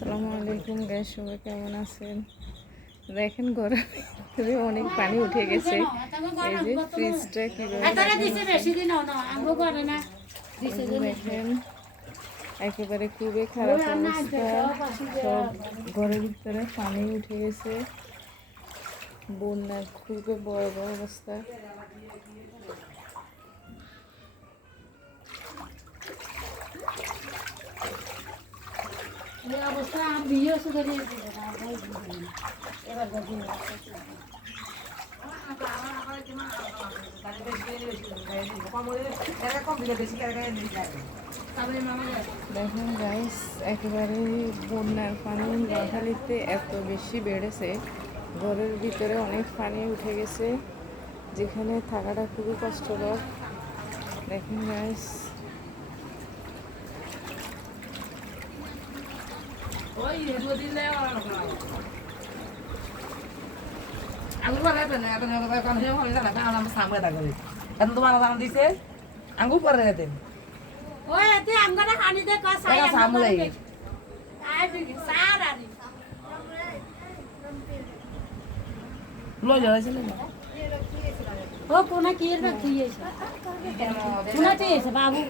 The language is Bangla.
আসসালামু আলাইকুম গাইস, সবাই কেমন আছেন? দেখেন ঘরের ভিতরে অনেক পানি উঠে গেছে। এই যে ফ্রিজটা কিভাবে দেখেন, একেবারে খুবই খারাপ অবস্থা। সব ঘরের ভিতরে পানি উঠে গেছে, বন্যা খুবই বড় বড় অবস্থা। অবস্থা বিয়ে শুধু এবার দেখেন গাইস, একেবারে বন্যার পানি নোয়াখালীতে এত বেশি বেড়েছে, ঘরের ভিতরে অনেক পানি উঠে গেছে, যেখানে থাকাটা খুবই কষ্টকর। দেখেন গাইস, আঙ্গুর করে দেন এত কাম হে হল না কাম আমরা সামনে দাগলে এখন তোমার নাম দিছে আঙ্গুর করে দেন ওই এতে আমগরা হানি দে কা সাই সামনে আই দিদি সারানি লো যাইছিল না ও কোনা কি এর বাকি আছে কোনা তে আছে বাবু